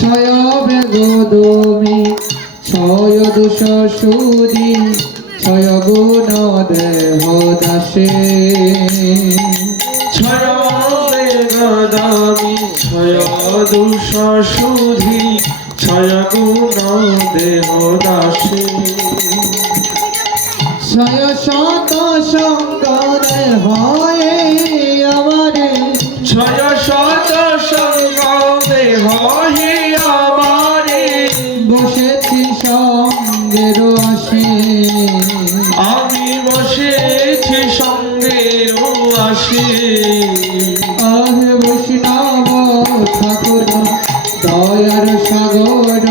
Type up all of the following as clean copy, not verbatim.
ছয়বে গোদমি ছয় দুষ সুদি ছয় গুণ দেহ দাসে ছয়বে গদামি ছয় দুষ সুধি ছয় গুণ দেহ দাসে ছয় শত সঙ্গ দেহ আমারে ছয় শত সঙ্গ দেহ আমারে বসেছি সঙ্গের আসে আমি বসেছি সঙ্গের আসে আহে বৈষ্ণব ঠাকুর দয়ার সাগর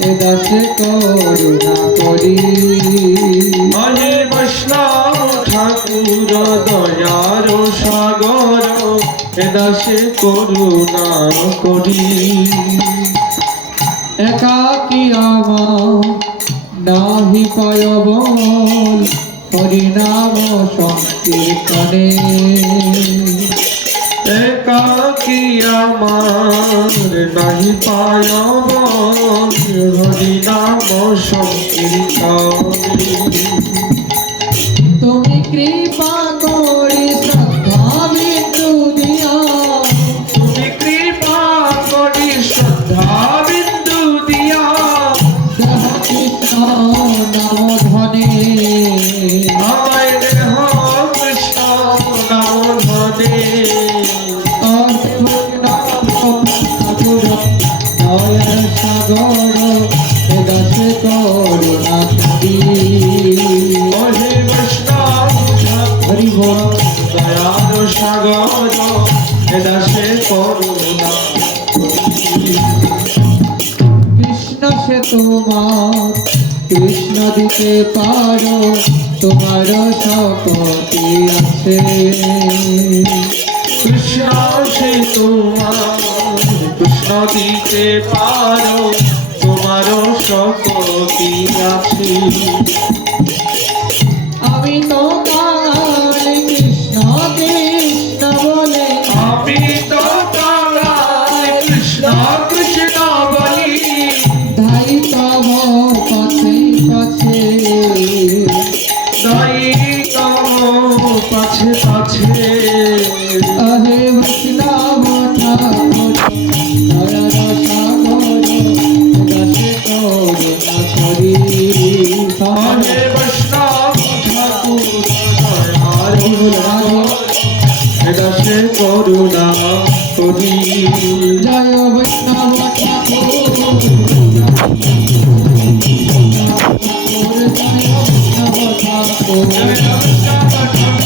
এ দাসে করুণা করি আহে বৈষ্ণব ঠাকুর দয়ার সাগর এ দাসে করুণা করি একাকী আমার নাহি পায়ব হরিনাম সংকীর্তনে একাকী আমার নাহি পায়ব হরিনাম সংকীর্তনে তুমি কৃপা করি শ্রদ্ধা বিন্দু দিয়া তুমি কৃপা করি শ্রদ্ধা বিন্দু দিয়া দেহ কৃষ্ণ নাম ধনে আমায় দেহ কৃষ্ণ নাম ধনে আহে বৈষ্ণব ঠাকুর দয়ার সাগর এ দাসে করুণা করি অহে বৈষ্ণব হরি বল দয়ার সাগর এ দাসে করুণা কৃষ্ণ সে তোমার কৃষ্ণ দিতে পারো তোমার শপথি আছে কৃষ্ণ সে তোমার কৃষ্ণ দিতে পারো তোমারও শক্তি আছে আমি তো কাল কৃষ্ণ কৃষ্ণ বলে আমি তো কাল কৃষ্ণ কৃষ্ণ বলি ধাই তব পথে পথে দাই পাছে পাছে আহে বৈষ্ণব ঠাকুর দয়ার সাগর দাসে করুণা করি আহে বৈষ্ণব ঠাকুর দয়ার দাসে করুণা করি জয় বৈষ্ণব ঠাকুর জয় বৈষ্ণব ঠাকুর জয় বৈষ্ণব ঠাকুর